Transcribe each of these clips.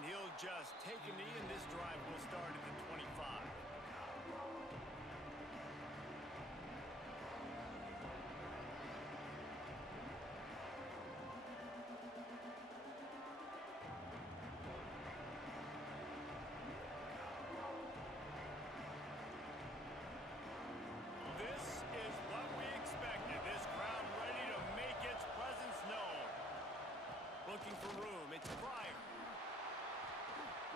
and he'll just take a knee, and this drive will start at the 25. This is what we expected. This crowd ready to make its presence known. Looking for room. It's Pryor.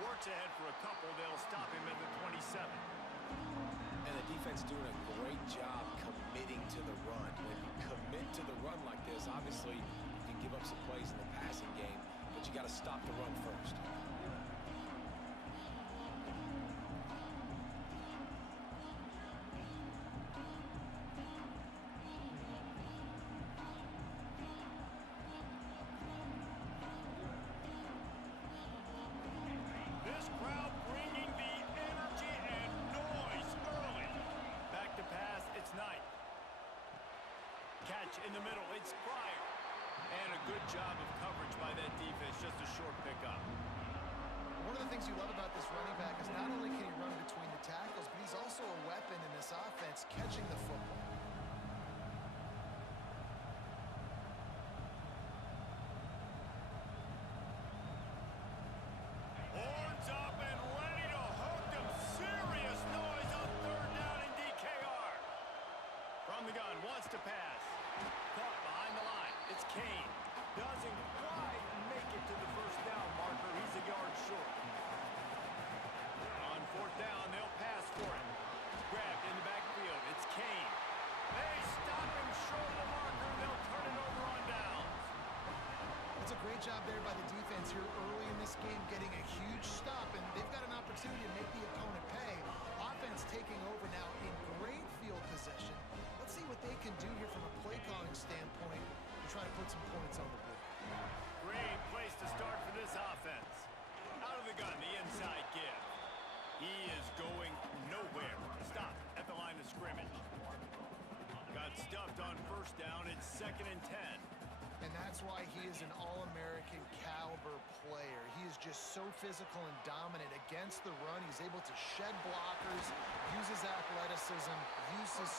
Works ahead for a couple. They'll stop him at the 27. And the defense doing a great job committing to the run. When you commit to the run like this, obviously you can give up some plays in the passing game, but you got to stop the run first. This crowd bringing the energy and noise early. Back to pass, it's Knight. Catch in the middle, it's Pryor. And a good job of coverage by that defense, just a short pickup. One of the things you love about this running back is not only can he run between the tackles, but he's also a weapon in this offense catching the football. Horns up and ready to hook them. Serious noise on third down in DKR. From the gun, wants to pass. Caught behind the line. It's Kane. Doesn't quite make it to the first down marker. He's a yard short. On fourth down, they'll pass for it. Grabbed in the backfield. It's Kane. They stop him short of the marker. They'll turn it over on downs. It's a great job there by the defense here early in this game, getting a huge stop, and they've got an opportunity to make the opponent pay. Offense taking over now in great field possession. Let's see what they can do here from a play calling standpoint to try to put some points on the board. Great place to start for this offense. Out of the gun, the inside give. He is going nowhere. Stop at the line of scrimmage. Got stuffed on first down. It's 2nd and 10. And that's why he is an All-American caliber player. He is just so physical and dominant against the run. He's able to shed blockers, use his athleticism, use his...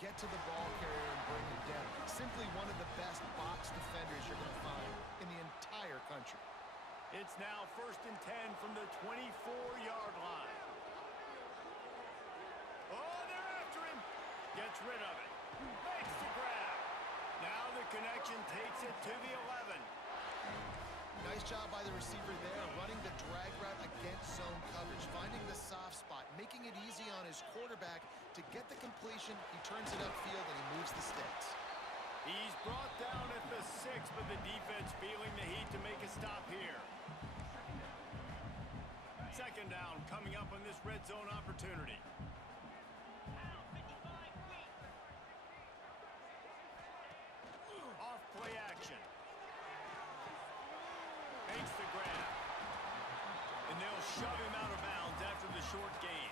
get to the ball carrier and bring him down. Simply one of the best box defenders you're going to find in the entire country. It's now 1st and 10 from the 24-yard line. Oh, they're after him. Gets rid of it. Makes the grab. Now the connection takes it to the 11. Nice job by the receiver there, running the drag route against zone coverage, finding the soft spot, making it easy on his quarterback to get the completion. He turns it upfield and he moves the sticks. He's brought down at the 6, but the defense feeling the heat to make a stop here. 2nd down coming up on this red zone opportunity. Off play action. Makes the grab. And they'll shove him out of bounds after the short gain.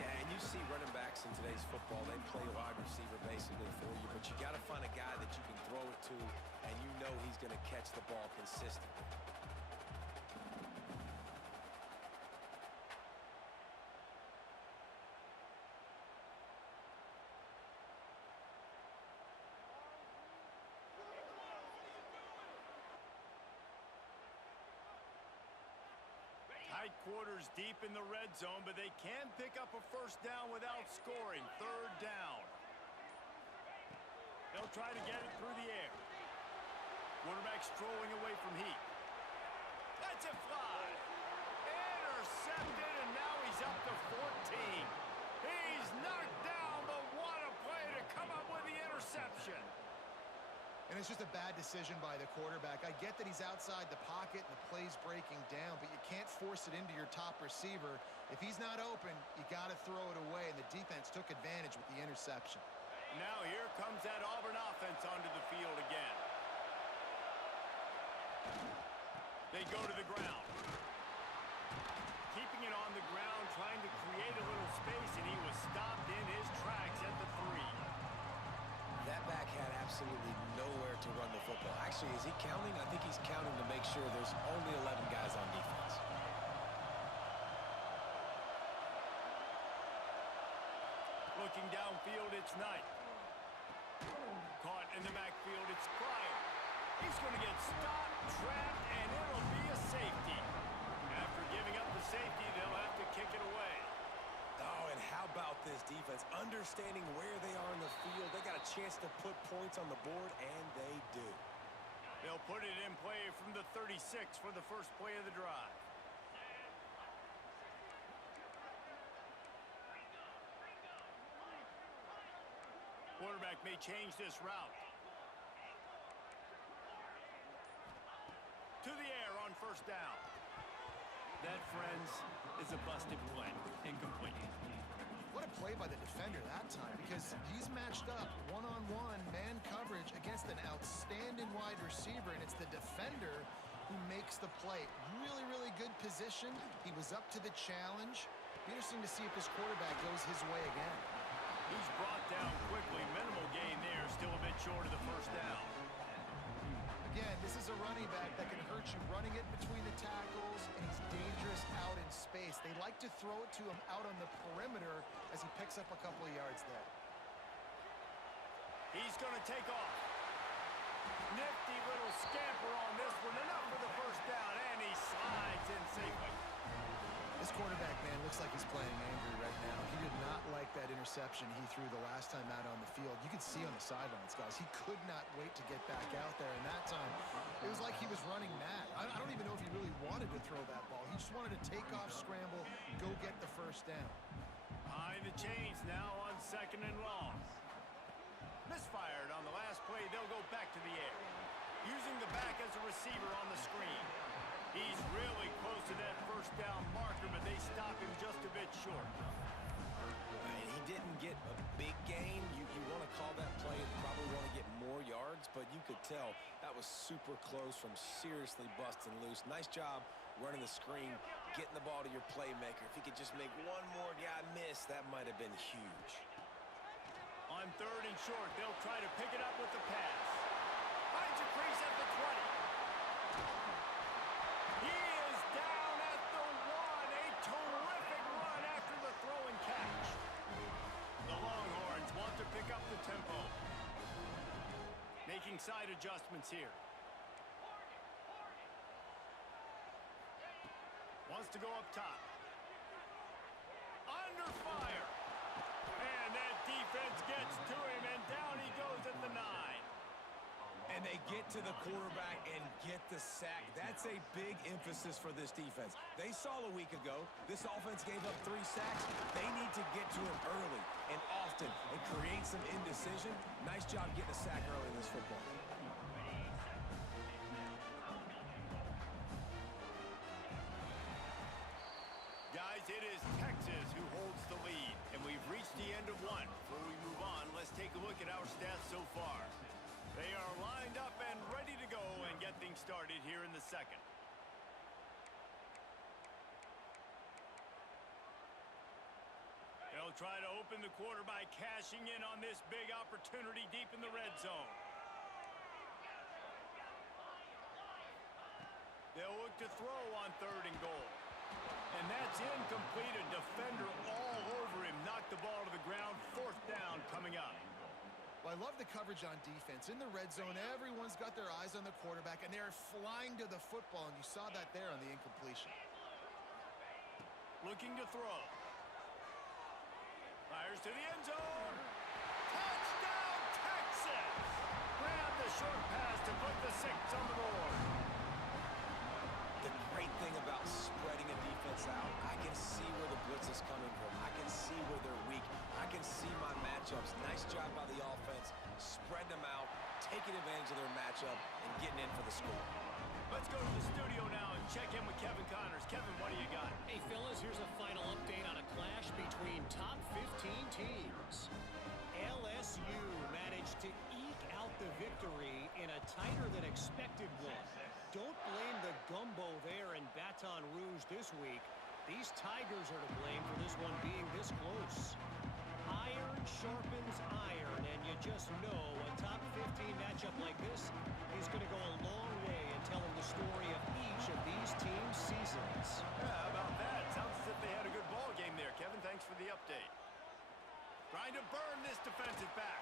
Yeah, and you see running backs in today's football, they play wide receiver basically for you, but you got to find a guy that you can throw it to, and you know he's going to catch the ball consistently. Tight quarters deep in the red zone, but they can pick up a first down without scoring. 3rd down. They'll try to get it through the air. Quarterback strolling away from heat. That's a fly. Intercepted, and now he's up to 14. He's knocked down, but what a play to come up with the interception. And it's just a bad decision by the quarterback. I get that he's outside the pocket and the play's breaking down, but you can't force it into your top receiver. If he's not open, you got to throw it away, and the defense took advantage with the interception. Now here comes that Auburn offense onto the field again. They go to the ground. Keeping it on the ground, trying to create a little space, and he was stopped in his tracks at the 3. That back had absolutely nowhere to run the football. Actually, is he counting? I think he's counting to make sure there's only 11 guys on defense. Looking downfield, it's Knight. Caught in the backfield, it's Pryor. He's going to get stopped, trapped, and it'll be a safety. After giving up the safety, they'll have to kick it away. Oh, and how about this defense? Understanding where they are in the field. They got a chance to put points on the board, and they do. They'll put it in play from the 36 for the first play of the drive. Quarterback may change this route. To the air on first down. That, friends, is a busted play. Incomplete. What a play by the defender that time, because he's matched up one-on-one man coverage against an outstanding wide receiver, and it's the defender who makes the play. Really, really good position. He was up to the challenge. Be interesting to see if this quarterback goes his way again. He's brought down quickly. Minimal gain there. Still a bit short of the first down. Again, this is a running back that can hurt you running it between the tackles, and he's dangerous out in space. They like to throw it to him out on the perimeter as he picks up a couple of yards there. He's going to take off. Nifty little scamper on this one. Enough for the first down, and he slides in safely. This quarterback, man, looks like he's playing angry right now. He did not like that interception he threw the last time out on the field. You could see on the sidelines, guys, he could not wait to get back out there. And that time, it was like he was running mad. I don't even know if he really wanted to throw that ball. He just wanted to take off, scramble, go get the first down. Behind the chains now on 2nd and long. Misfired on the last play. They'll go back to the air. Using the back as a receiver on the screen. He's really close to that first down marker, but they stop him just a bit short. And he didn't get a big gain. You want to call that play and probably want to get more yards, but you could tell that was super close from seriously busting loose. Nice job running the screen, getting the ball to your playmaker. If he could just make one more guy miss, that might have been huge. On 3rd and short, they'll try to pick it up with the pass. Finds a crease at the 20. He is down at the 1. A terrific run after the throw and catch. The Longhorns want to pick up the tempo. Making side adjustments here. Wants to go up top. Under fire. And that defense gets to him, and down he goes at the 9. And they get to the quarterback and get the sack. That's a big emphasis for this defense. They saw a week ago, this offense gave up 3 sacks. They need to get to him early and often and create some indecision. Nice job getting a sack early in this football. Guys, it is Texas who holds the lead, and we've reached the end of 1. Before we move on, let's take a look at our stats so far. They are lined up and ready to go and get things started here in the 2nd. They'll try to open the quarter by cashing in on this big opportunity deep in the red zone. They'll look to throw on 3rd and goal. And that's incomplete. A defender all over him. Knocked the ball to the ground. 4th down coming up. Well, I love the coverage on defense. In the red zone, everyone's got their eyes on the quarterback, and they're flying to the football, and you saw that there on the incompletion. Looking to throw. Fires to the end zone. Touchdown, Texas! Grab the short pass to put the 6 on the board. The great thing about spreading a defense out, I can see where the blitz is coming from. I can see where they're weak. I can see my matchups. Nice job by the offense. Spread them out, taking advantage of their matchup, and getting in for the score. Let's go to the studio now and check in with Kevin Connors. Kevin, what do you got? Hey, fellas, here's a final update on a clash between top 15 teams. LSU managed to eke out the victory in a tighter than expected one. Don't blame the gumbo there in Baton Rouge this week. These Tigers are to blame for this one being this close. Iron sharpens iron, and you just know a top 15 matchup like this is going to go a long way in telling the story of each of these teams' seasons. Yeah, how about that? Sounds as if they had a good ball game there, Kevin. Thanks for the update. Trying to burn this defensive back.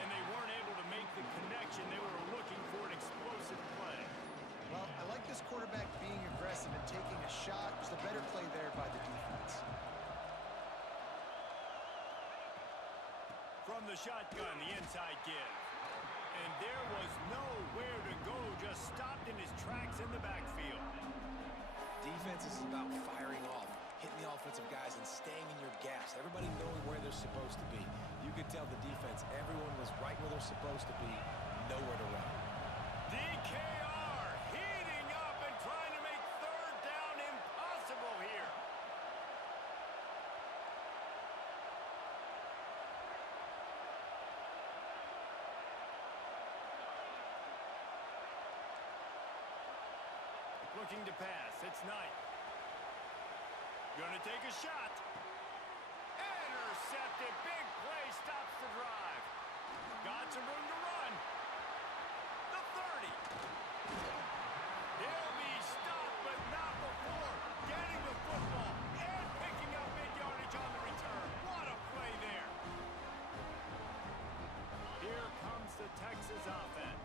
And they weren't able to make the connection. They were looking for an explosive play. Well, I like this quarterback being aggressive and taking a shot. It was the better play there by the defense. From the shotgun, the inside give. And there was nowhere to go, just stopped in his tracks in the backfield. Defense is about firing off, hitting the offensive guys, and staying in your gaps. Everybody knowing where they're supposed to be. You could tell the defense, everyone was right where they're supposed to be, nowhere to run. DKR heating up and trying to make third down impossible here. Looking to pass. It's Knight. Gonna take a shot. Intercepted. Big play. Stops the drive. Got some room to run. The 30. He'll be stopped, but not before getting the football and picking up mid-yardage on the return. What a play there. Here comes the Texas offense.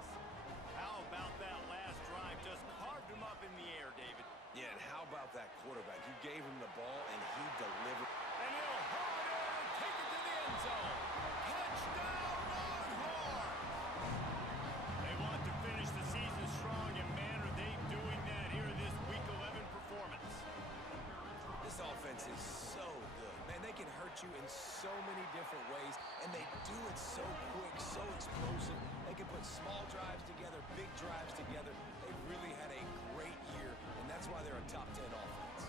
How about that last drive? Just carved him up in the air, David. Yeah, and how about that quarterback? You gave him the ball, and he delivered. And he'll haul it in and take it to the end zone. Touchdown, Longhorns! They want to finish the season strong, and man, are they doing that here in this Week 11 performance. This offense is so good. Man, they can hurt you in so many different ways, and they do it so quick, so explosive. They can put small drives together, big drives together. They've really had a great year, and that's why they're a top 10 offense.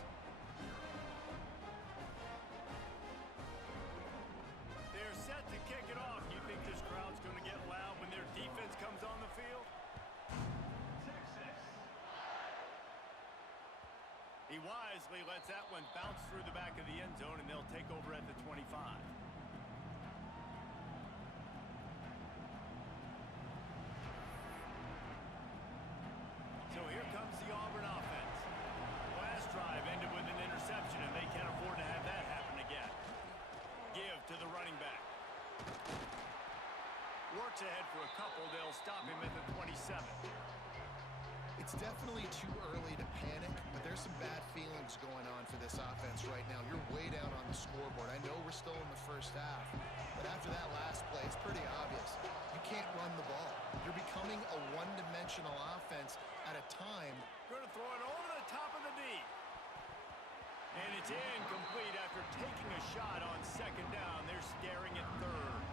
They're set to kick it off. You think this crowd's going to get loud when their defense comes on the field? He wisely lets that one bounce through the back of the end zone, and they'll take over at the 25. So here comes the Auburn offense. Last drive ended with an interception, and they can't afford to have that happen again. Give to the running back. Works ahead for a couple. They'll stop him at the 27. It's definitely too early to panic, but there's some bad feelings going on for this offense right now. You're way down on the scoreboard. I know we're still in the first half, but after that last play, it's pretty obvious. You can't run the ball. You're becoming a one-dimensional offense at a time. Going to throw it over the top of the knee. And it's incomplete after taking a shot on second down. They're staring at third.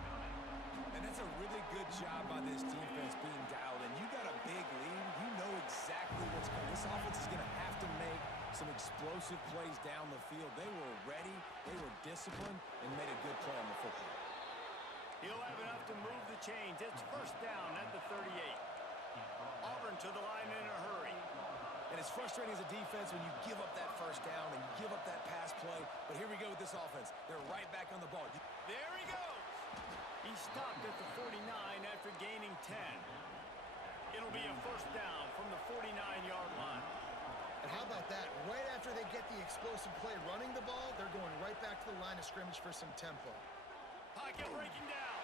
And that's a really good job by this defense being dialed in. You got a big lead. You know exactly what's coming. This offense is going to have to make some explosive plays down the field. They were ready, they were disciplined, and made a good play on the football. He'll have enough to move the chains. It's first down at the 38. Auburn to the line in a hurry. And it's frustrating as a defense when you give up that first down and you give up that pass play. But here we go with this offense. They're right back on the ball. There he goes. He stopped at the 49 after gaining 10. It'll be a first down from the 49-yard line. And how about that? Right after they get the explosive play running the ball, they're going right back to the line of scrimmage for some tempo. Pocket breaking down.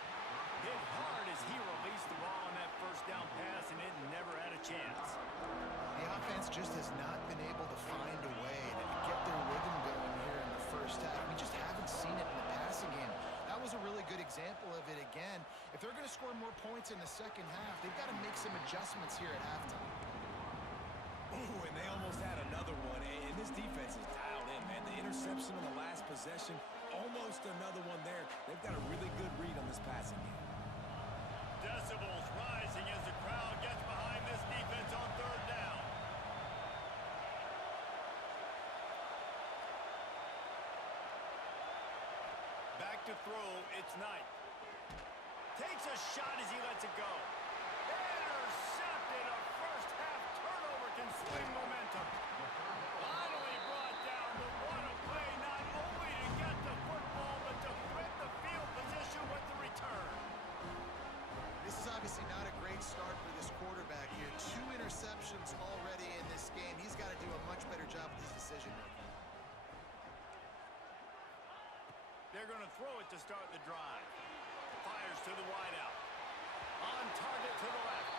Hit hard as he released the ball on that first down pass, and it never had a chance. The offense just has not been able to find a way to get their rhythm going here in the first half. We just haven't seen it in the passing game. That was a really good example of it again. If they're going to score more points in the second half, they've got to make some adjustments here at halftime. Ooh, and they almost had another one. And this defense is dialed in, man. The interception on the last possession, almost another one there. They've got a really good read on this passing game. Decibels rising as the crowd gets behind this defense on third down. Back to throw, it's Knight. Takes a shot as he lets it go. Intercepted, a first half turnover some swing momentum. Finally brought down, but what a play, not only to get the football, but to thread the field position with the return. This is obviously not a great start for this quarterback here. 2 interceptions already in this game. He's got to do a much better job with his decision-making. They're going to throw it to start the drive. Fires to the wideout. On target to the left.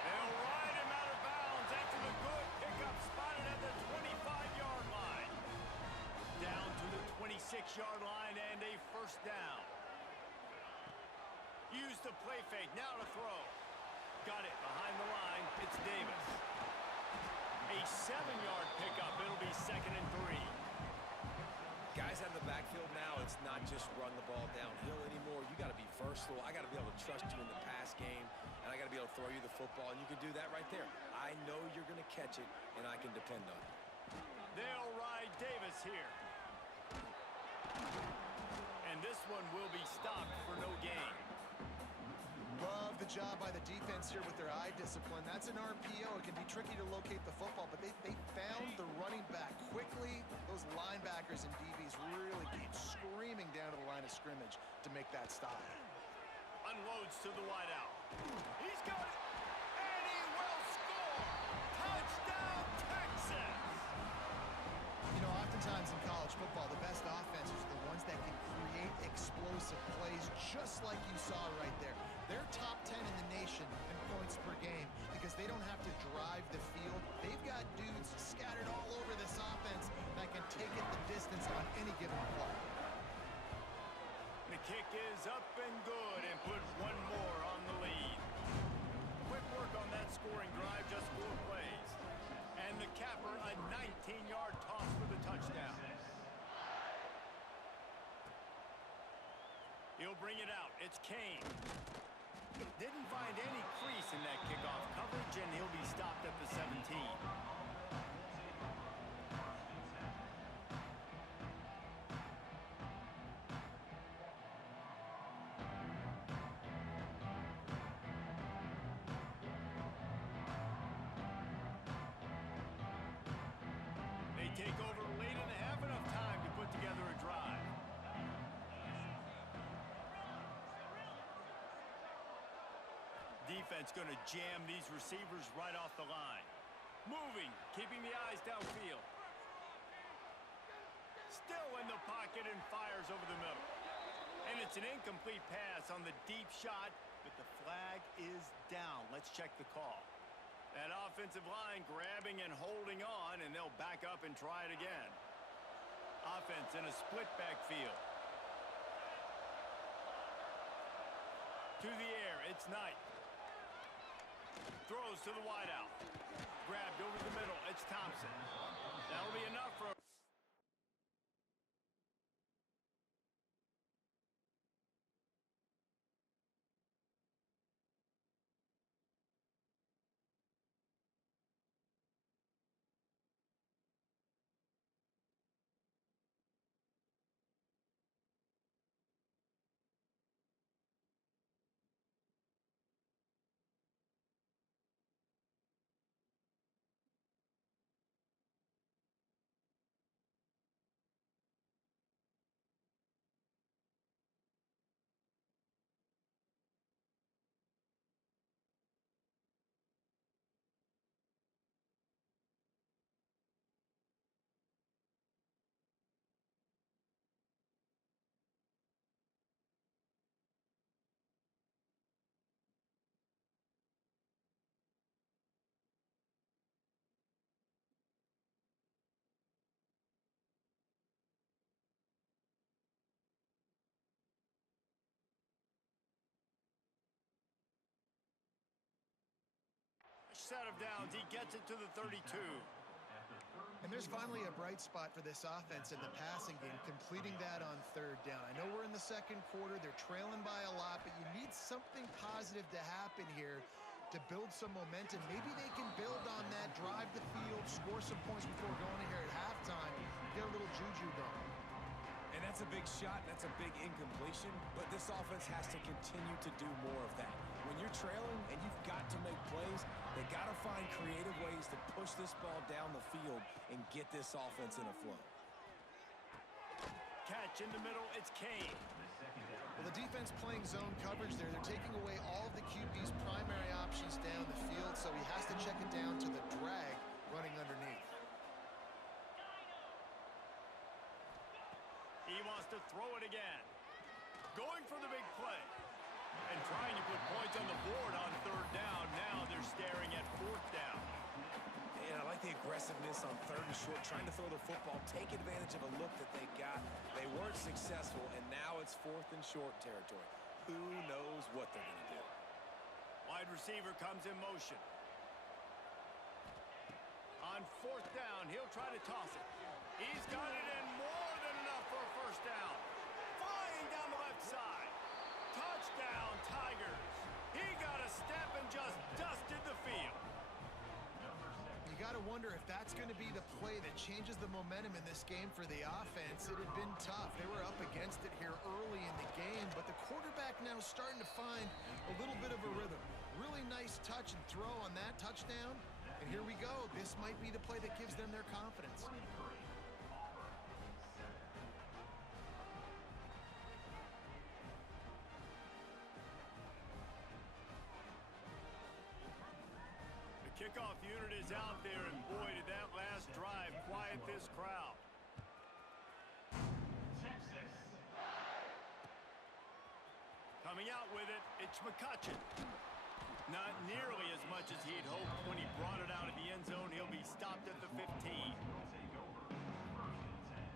They'll ride him out of bounds after the good pickup spotted at the 25-yard line. Down to the 26-yard line and a first down. Use the play fake. Now to throw. Got it behind the line. It's Davis. A 7-yard pickup. It'll be 2nd and 3. Guys out of the backfield now, it's not just run the ball downhill anymore. You got to be versatile. I got to be able to trust you in the pass game, and I got to be able to throw you the football, and you can do that right there. I know you're going to catch it, and I can depend on it. They'll ride Davis here. And this one will be stopped for no gain. Love the job by the defense here with their eye discipline. That's an RPO. It can be tricky to locate the football, but they found the running back quickly. Those linebackers and DBs really keep screaming down to the line of scrimmage to make that stop. Unloads to the wideout. He's got it, and he will score. Touchdown, Texas. You know, oftentimes in college football, the best offenses are the ones that can create explosive plays, just like you saw right there. They're top 10 in the nation in points per game because they don't have to drive the field. They've got dudes scattered all over this offense that can take it the distance on any given play. The kick is up and good and put one more on the lead. Quick work on that scoring drive, just 4 plays. And the capper, a 19-yard toss for the touchdown. He'll bring it out. It's Kane. Didn't find any crease in that kickoff coverage, and he'll be stopped at the 17. They take over late in the half, enough time to put together a drive. Defense going to jam these receivers right off the line. Moving, keeping the eyes downfield. Still in the pocket and fires over the middle. And it's an incomplete pass on the deep shot, but the flag is down. Let's check the call. That offensive line grabbing and holding on, and they'll back up and try it again. Offense in a split backfield. To the air, it's Knight. Throws to the wideout. Grabbed over the middle. It's Thompson. That'll be enough for... Set of downs, he gets it to the 32. And there's finally a bright spot for this offense in the passing game, completing that on 3rd down. I know we're in the 2nd quarter, they're trailing by a lot, but you need something positive to happen here to build some momentum. Maybe they can build on that, drive the field, score some points before going in here at halftime, get a little juju going. And that's a big shot, that's a big incompletion, but this offense has to continue to do more of that. when you're trailing and you've got to make plays, they got to find creative ways to push this ball down the field and get this offense in a flow. Catch in the middle, it's Kane. Well, the defense playing zone coverage there. They're taking away all of the QB's primary options down the field, so he has to check it down to the drag running underneath. He wants to throw it again. Going for the big play. And trying to put points on the board on third down. Now they're staring at fourth down. And I like the aggressiveness on third and short, trying to throw the football, take advantage of a look that they got. They weren't successful, and now it's fourth and short territory. Who knows what they're going to do? Wide receiver comes in motion. On fourth down, he'll try to toss it. He's got it in more than enough for a first down. Flying down the left side. Touchdown, Tigers. He got a step and just dusted the field. You got to wonder if that's going to be the play that changes the momentum in this game for the offense. It had been tough. They were up against it here early in the game, but the quarterback now starting to find a little bit of a rhythm. Really nice touch and throw on that touchdown. And here we go. This might be the play that gives them their confidence. Kickoff unit is out there, and boy, did that last drive quiet this crowd. Texas. Coming out with it, it's McCutcheon. Not nearly as much as he'd hoped when he brought it out of the end zone. He'll be stopped at the 15. Take over. First and 10.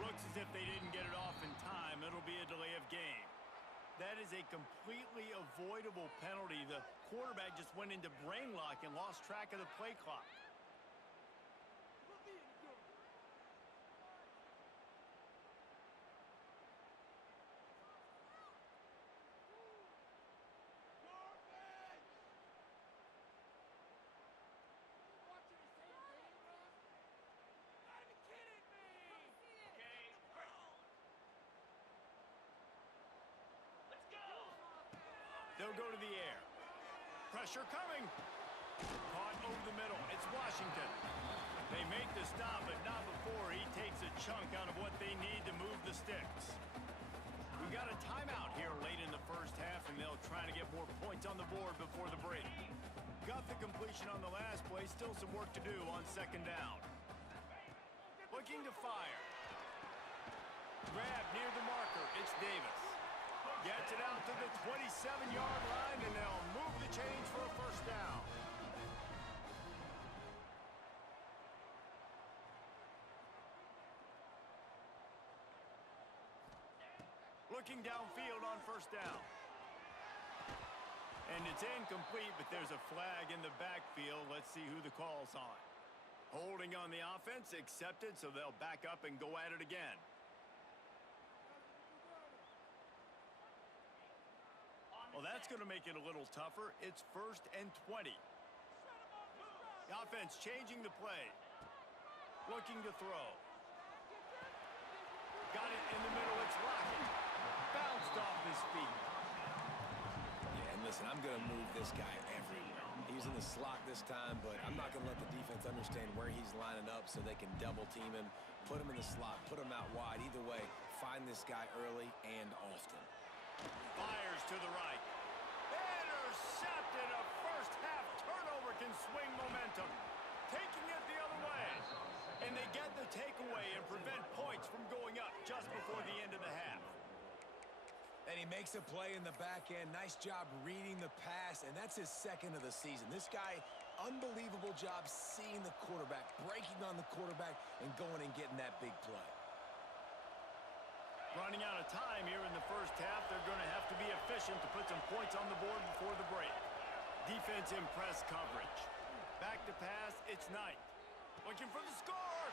Looks as if they didn't get it off in time. It'll be a delay of game. That is a completely avoidable penalty. The quarterback just went into brain lock and lost track of the play clock. They'll go to the air. Pressure coming. Caught over the middle. It's Washington. They make the stop, but not before he takes a chunk out of what they need to move the sticks. We've got a timeout here late in the first half, and they'll try to get more points on the board before the break. Got the completion on the last play. Still some work to do on second down. Looking to fire. Grab near the marker. It's Davis. Gets it out to the 27-yard line, and they'll move the chains for a first down. Looking downfield on first down. And it's incomplete, but there's a flag in the backfield. Let's see who the call's on. Holding on the offense, accepted, so they'll back up and go at it again. Well, that's going to make it a little tougher. It's 1st and 20. The offense changing the play. Looking to throw. Got it in the middle. It's Lockett. Bounced off his feet. Yeah, and listen, I'm going to move this guy everywhere. He's in the slot this time, but I'm not going to let the defense understand where he's lining up so they can double team him, put him in the slot, put him out wide. Either way, find this guy early and often. Fires to the right. Intercepted. A first-half turnover can swing momentum. Taking it the other way. And they get the takeaway and prevent points from going up just before the end of the half. And he makes a play in the back end. Nice job reading the pass, and that's his second of the season. This guy, unbelievable job seeing the quarterback, breaking on the quarterback, and going and getting that big play. Running out of time here in the first half. They're going to have to be efficient to put some points on the board before the break. Defense in press coverage. Back to pass, it's Knight. Looking for the score.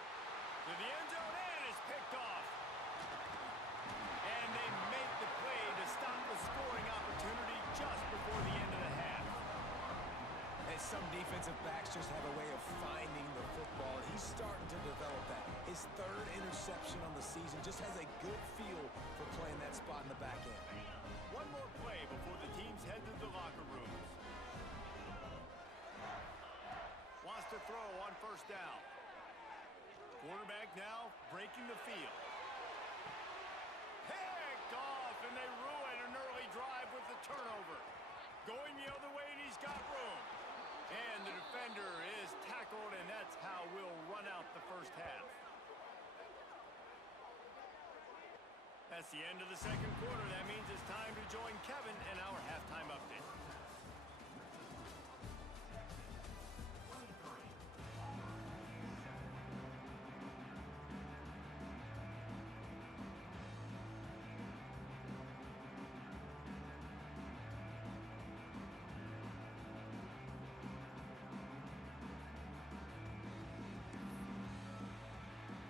To the end zone, and it's picked off. And they make the play to stop the scoring opportunity just before the end of the half. And some defensive backs just have a way of finding the football. He's starting to develop that. His third interception on the season just has a good feel for playing that spot in the back end. One more play before the teams head to the locker rooms. Wants to throw on first down. Quarterback now breaking the field. Picked off, and they ruin an early drive with the turnover. Going the other way, and he's got room. And the defender is tackled, and that's how we'll run out the first half. That's the end of the second quarter. That means it's time to join Kevin in our halftime update.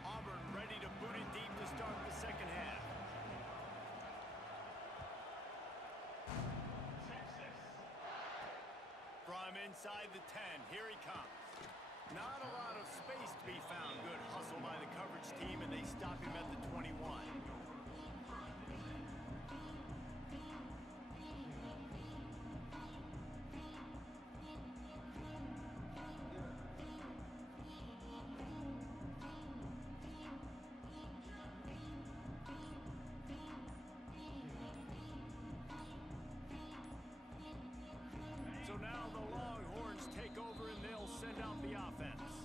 Auburn ready to boot it deep to start the second half. From inside the 10, here he comes. Not a lot of space to be found. Good hustle by the coverage team, and they stop him at the 21. So now the Longhorns take over, and they'll send out the offense.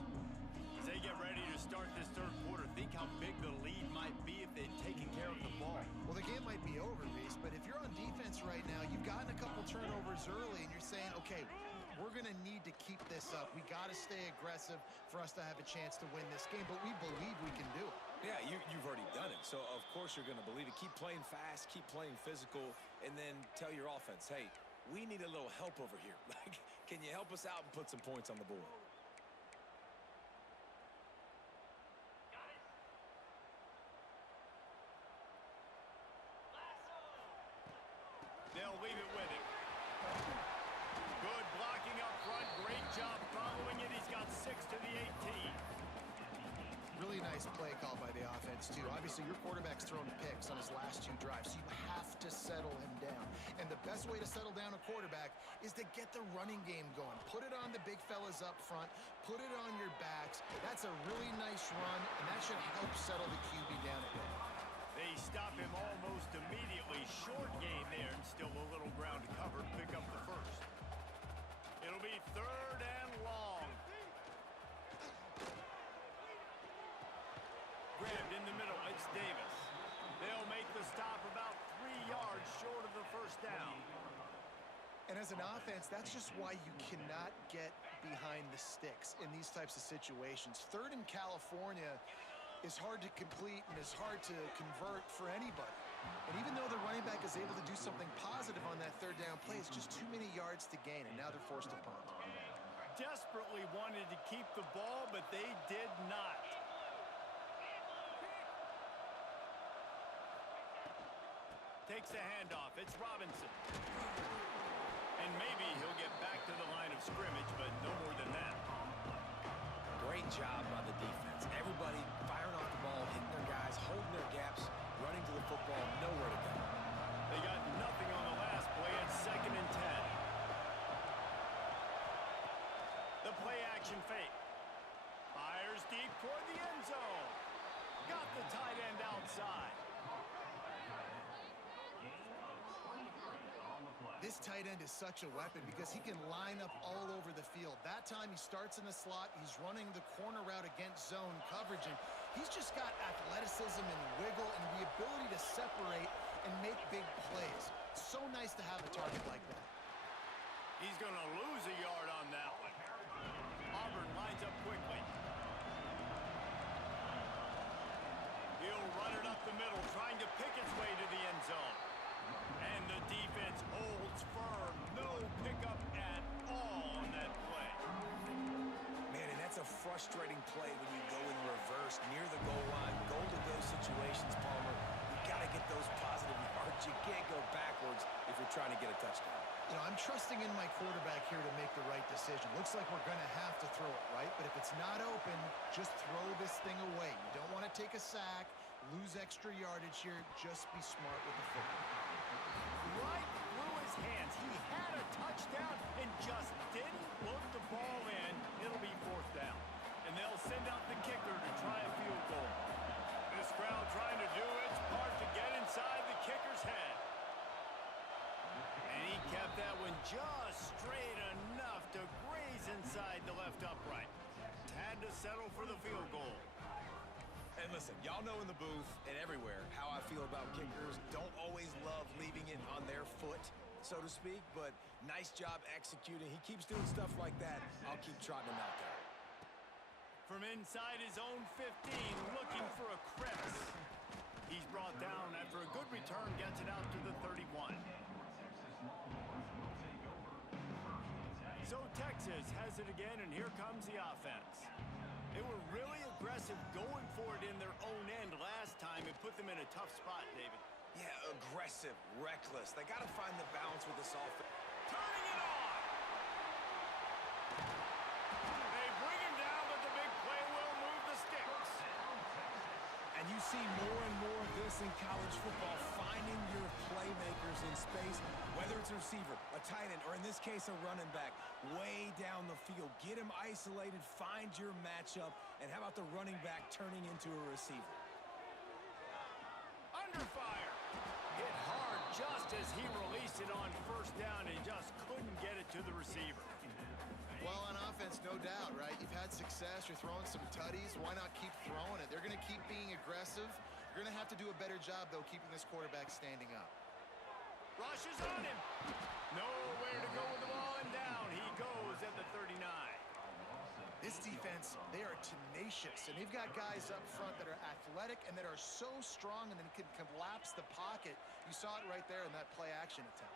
As they get ready to start this third quarter, think how big the lead might be if they'd taken care of the ball. Well, the game might be over, Reese, but if you're on defense right now, you've gotten a couple turnovers early, and you're saying, okay, we're going to need to keep this up. We got to stay aggressive for us to have a chance to win this game, but we believe we can do it. Yeah, you've already done it, so of course you're going to believe it. Keep playing fast, keep playing physical, and then tell your offense, hey, we need a little help over here. Like, can you help us out and put some points on the board? They'll leave it with him. Good blocking up front. Great job following it. He's got 6 to the 18. Really nice play call by the offense, too. Obviously, your quarterback's thrown picks on his last 2 drives, so you have to settle him down. And the best way to settle down a quarterback is to get the running game going. Put it on the big fellas up front. Put it on your backs. That's a really nice run, and that should help settle the QB down a bit. They stop him almost immediately. Short gain there, and still a little ground to cover. Pick up the first. It'll be 3rd and long. Grabbed in the middle. It's Davis. They'll make the stop about 3 yards short of the first down. And as an offense, that's just why you cannot get behind the sticks in these types of situations. 3rd in California is hard to complete and is hard to convert for anybody. And even though the running back is able to do something positive on that 3rd down play, it's just too many yards to gain, and now they're forced to punt. Desperately wanted to keep the ball, but they did not. Takes the handoff. It's Robinson. And maybe he'll get back to the line of scrimmage, but no more than that. Great job by the defense. Everybody firing off the ball, hitting their guys, holding their gaps, running to the football, nowhere to go. They got nothing on the last play. It's 2nd and 10. The play action fake. Fires deep toward the end zone. Got the tight end outside. This tight end is such a weapon because he can line up all over the field. That time he starts in the slot. He's running the corner route against zone coverage, and he's just got athleticism and wiggle and the ability to separate and make big plays. So nice to have a target like that. He's going to lose a yard on that one. Auburn lines up quickly. He'll run it up the middle, trying to pick its way to the end zone. And the defense holds firm. No pickup at all on that play. Man, and that's a frustrating play when you go in reverse near the goal line. Goal-to-go situations, Palmer. You've got to get those positive yards. You can't go backwards if you're trying to get a touchdown. You know, I'm trusting in my quarterback here to make the right decision. Looks like we're going to have to throw it, right? But if it's not open, just throw this thing away. You don't want to take a sack, lose extra yardage here. Just be smart with the football. Right through his hands. He had a touchdown and just didn't look the ball in. It'll be fourth down. And they'll send out the kicker to try a field goal. This crowd trying to do its part to get inside the kicker's head. And he kept that one just straight enough to graze inside the left upright. Had to settle for the field goal. And listen, y'all know in the booth and everywhere how I feel about kickers. Don't always love leaving it on their foot, so to speak, but nice job executing. He keeps doing stuff like that. I'll keep trotting him out there. From inside his own 15, looking for a crevice. He's brought down after a good return, gets it out to the 31. So Texas has it again, and here comes the offense. They were really aggressive going for it in their own end last time. It put them in a tough spot, David. Yeah, aggressive, reckless. They got to find the balance with this offense. Turning it on! They bring him down, but the big play will move the sticks. And you see more and more of this in college football, finding your playmakers in space, whether it's a receiver, a tight end, or in this case, a running back, way down the field. Get him isolated, find your matchup, and how about the running back turning into a receiver? Under fire. Hit hard just as he released it on first down and just couldn't get it to the receiver. Well, on offense, no doubt, right? You've had success. You're throwing some tutties. Why not keep throwing it? They're going to keep being aggressive. You're going to have to do a better job, though, keeping this quarterback standing up. Rushes on him. Nowhere to go with the ball, and down he goes at the 39. This defense, they are tenacious, and they've got guys up front that are athletic and that are so strong and then can collapse the pocket. You saw it right there in that play-action attempt.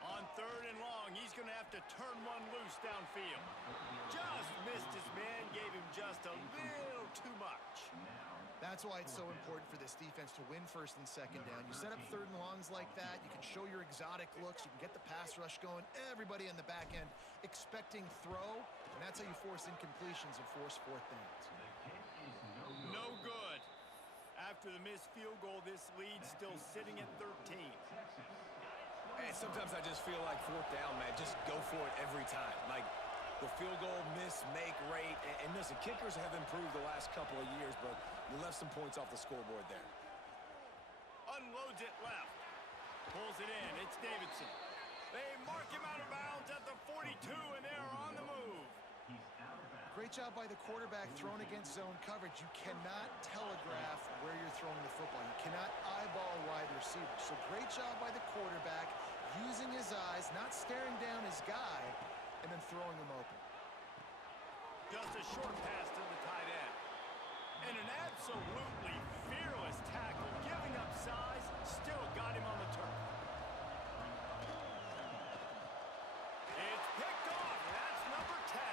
On third and long, he's going to have to turn one loose downfield. Just missed his man, gave him just a little too much. That's why it's so important for this defense to win first and second down. You set up third and longs like that, you can show your exotic looks, you can get the pass rush going, everybody in the back end expecting throw, and that's how you force incompletions and force fourth downs. No good. After the missed field goal, this lead still sitting at 13. And sometimes I just feel like fourth down, man, just go for it every time. Like the field goal miss, make rate. And listen, kickers have improved the last couple of years, but you left some points off the scoreboard there. Unloads it left. Pulls it in. It's Davidson. They mark him out of bounds at the 42, and they're on the move. Great job by the quarterback thrown against zone coverage. You cannot telegraph where you're throwing the football. You cannot eyeball a wide receiver. So great job by the quarterback using his eyes, not staring down his guy, and then throwing him open. Just a short pass to the tight end. And an absolutely fearless tackle, giving up size, still got him on the turf. It's picked off. That's number 10.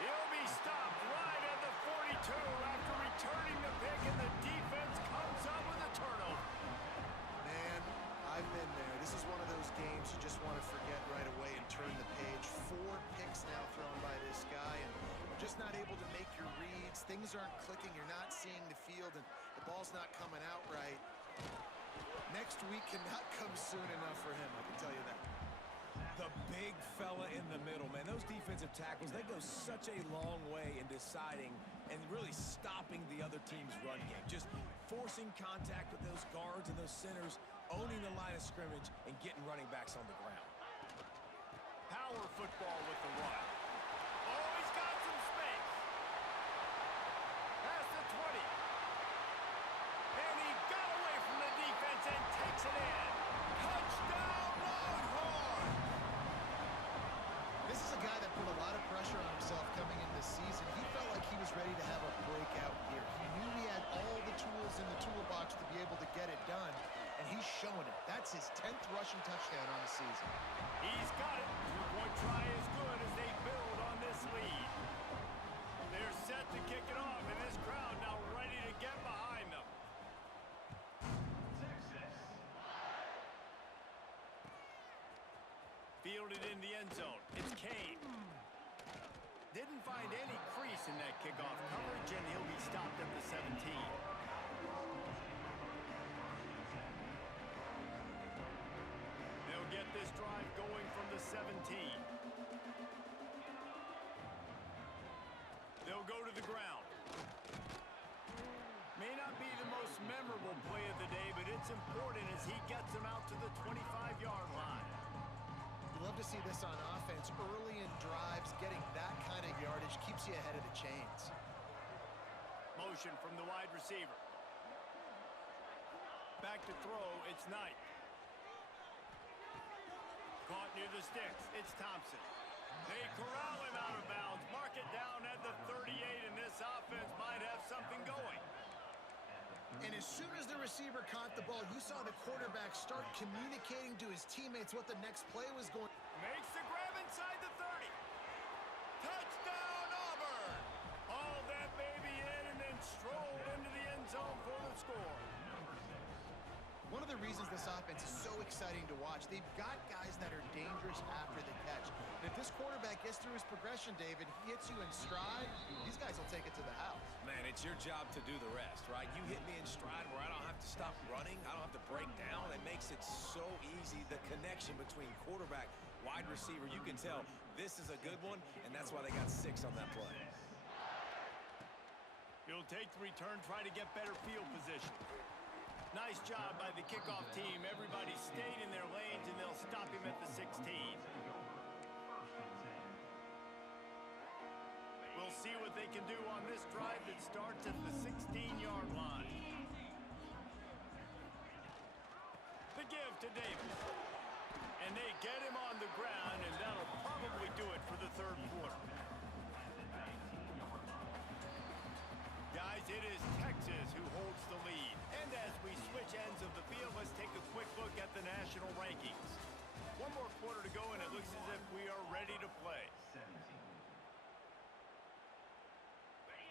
He'll be stopped right at the 42 after returning the pick, and the defense comes up with a turnover. Man, I've been there. This is one of those games you just want to forget right away and turn the page. 4 picks now thrown by this guy, and we're just not able to make your reads. Things aren't clicking. You're not seeing the field, and the ball's not coming out right. Next week cannot come soon enough for him, I can tell you that. The big fella in the middle, man. Those defensive tackles, they go such a long way in deciding and really stopping the other team's run game. Just forcing contact with those guards and those centers, owning the line of scrimmage, and getting running backs on the ground. Power football with the run. Oh, he's got some space. Past the 20. And he got away from the defense and takes it in. Touchdown, Longhorns! This is a guy that put a lot of pressure on himself coming into this season. He felt like he was ready to have a breakout year. He knew he had all the tools in the toolbox to be able to get it done, and he's showing it. That's his 10th rushing touchdown on the season. He's got it. Two-point try is good as they build on this lead. They're set to kick it off, and this crowd now ready to get behind them. fielded in the end zone. It's Kane. Didn't find any crease in that kickoff coverage, and he'll be stopped at the 17. They'll get this drive going from the 17. They'll go to the ground. May not be the most memorable play of the day, but it's important as he gets them out to the 25-yard line. You love to see this on offense. Early in drives, getting that kind of yardage keeps you ahead of the chains. Motion from the wide receiver. Back to throw, it's Knight. Caught near the sticks, it's Thompson. They corral him out of bounds, mark it down at the 38, and this offense might have something going. And as soon as the receiver caught the ball, you saw the quarterback start communicating to his teammates what the next play was going. Makes the grab inside the 30. Touchdown, Auburn! Haul that baby in and then stroll into the end zone for the score. One of the reasons this offense is so exciting to watch, they've got guys that are dangerous after the catch. And if this quarterback gets through his progression, David, he hits you in stride, these guys will take it to the house. Man, it's your job to do the rest, right? You hit me in stride where I don't have to stop running. I don't have to break down. It makes it so easy. The connection between quarterback, wide receiver, you can tell this is a good one, and that's why they got 6 on that play. He'll take the return, try to get better field position. Nice job by the kickoff team. Everybody stayed in their lanes, and they'll stop him at the 16. We'll see what they can do on this drive that starts at the 16-yard line. The give to Davis. And they get him on the ground, and that'll probably do it for the third quarter. Guys, it is Texas who holds the lead. And as we switch ends of the field, let's take a quick look at the national rankings. One more quarter to go, and it looks as if we are ready to play.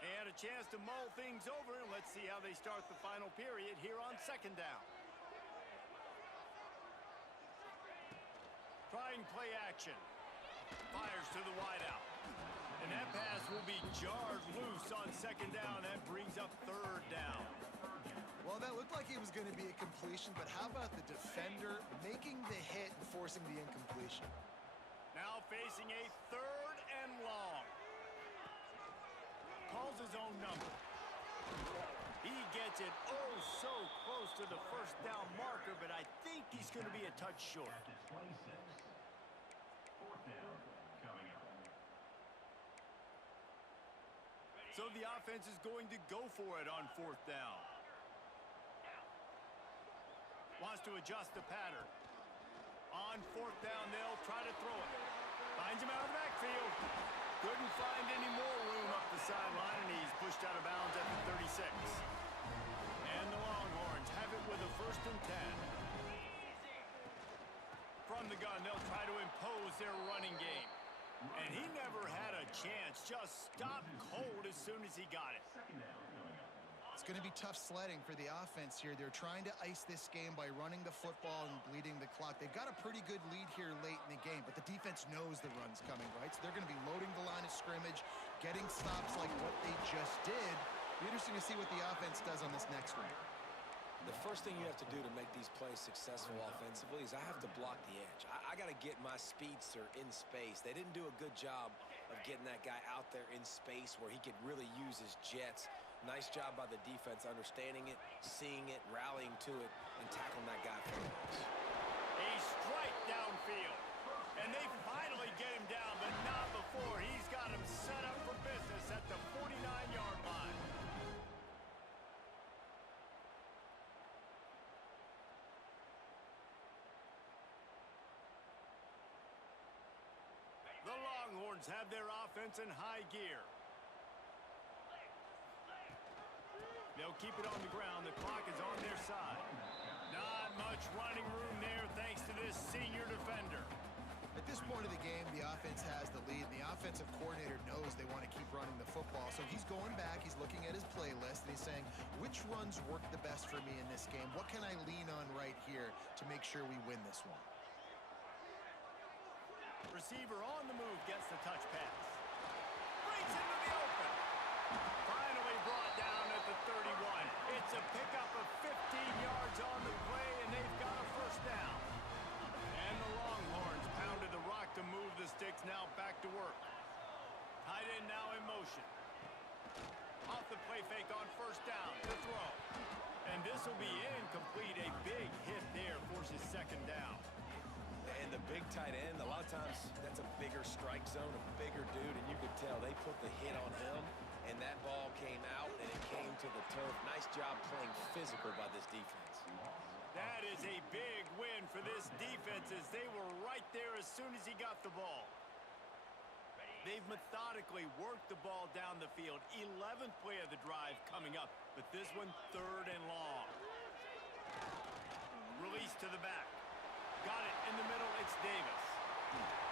They had a chance to mull things over, and let's see how they start the final period here on second down. Trying play action. Fires to the wideout. And that pass will be jarred loose on second down. That brings up third down. Well, that looked like it was going to be a completion, but how about the defender making the hit and forcing the incompletion? Now facing a third and long. Calls his own number. He gets it oh so close to the first down marker, but I think he's going to be a touch short. So the offense is going to go for it on fourth down. Wants to adjust the pattern. On fourth down, they'll try to throw it. Finds him out of the backfield. Couldn't find any more room up the sideline, and he's pushed out of bounds at the 36. And the Longhorns have it with a 1st and 10. From the gun, they'll try to impose their running game. And he never had a chance. Just stopped cold as soon as he got it. It's going to be tough sledding for the offense here. They're trying to ice this game by running the football and bleeding the clock. They've got a pretty good lead here late in the game, but the defense knows the run's coming, right? So they're going to be loading the line of scrimmage, getting stops like what they just did. Be interesting to see what the offense does on this next one. The first thing you have to do to make these plays successful offensively is I have to block the edge. I got to get my speedster in space. They didn't do a good job of getting that guy out there in space where he could really use his jets. Nice job by the defense understanding it, seeing it, rallying to it, and tackling that guy for the loss. A strike downfield. And they finally get him down, but not before. He's got him set up for business at the 49-yard line. The Longhorns have their offense in high gear. They'll keep it on the ground. The clock is on their side. Not much running room there thanks to this senior defender. At this point of the game, the offense has the lead. The offensive coordinator knows they want to keep running the football. So he's going back. He's looking at his playlist, and he's saying, which runs work the best for me in this game? What can I lean on right here to make sure we win this one? Receiver on the move gets the touch pass. Breaks into the open. Finally brought down at the 31. It's a pickup of 15 yards on the play, and they've got a first down. And the Longhorns pounded the rock to move the sticks, now back to work. Tight end now in motion. Off the play fake on first down to throw. And this will be incomplete. A big hit there forces second down. And the big tight end, a lot of times that's a bigger strike zone, a bigger dude, and you could tell they put the hit on him, and that ball came out, and it came to the turf. Nice job playing physical by this defense. That is a big win for this defense as they were right there as soon as he got the ball. They've methodically worked the ball down the field. 11th play of the drive coming up, but this one 3rd and long. Release to the back. Got it in the middle. It's Davis.